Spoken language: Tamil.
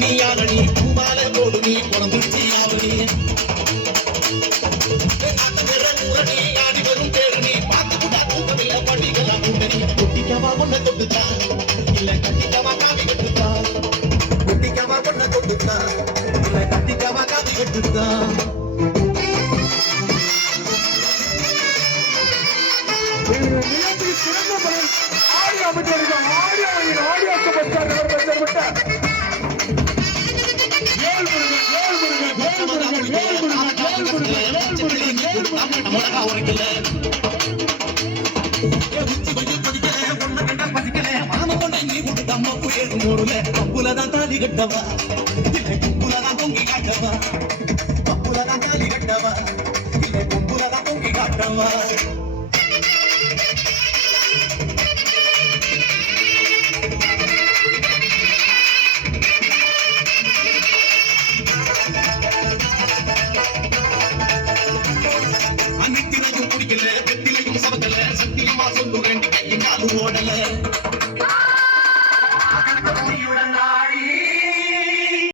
நீ யாரணி பூமாலை போடு நீ பிறந்துருச்சி யாவணி நீ ஆடி வரும் தேடு நீ பார்த்து கூட்டா தூக்கமில்ல பண்டிகலாம் கூட்டணி குட்டிக்கவா ஒன்ன தொட்டுத்தா இல்ல கட்டிக்கவா காவி கட்டுத்தா குட்டிக்கவா ஒன்ன தொட்டுத்தா இல்ல கட்டிக்கவா காவி கட்டுத்தா சிறந்த பலன் ஆடி அமைச்சர்கள் ஆடியாக்க பச்சார் பப்புலதான் தாலி கட்டவா இல்லை குப்புலதான் தொங்கி காட்டவா பப்புலதான் தாலி கட்டவா இல்லை குப்புலதான் தொங்கி காட்டவா அன்னித்திரையும் குடிக்கல வெத்திலையும் சவக்கல சத்தியமா சொல்லுறேன் கையின் காது ஓடல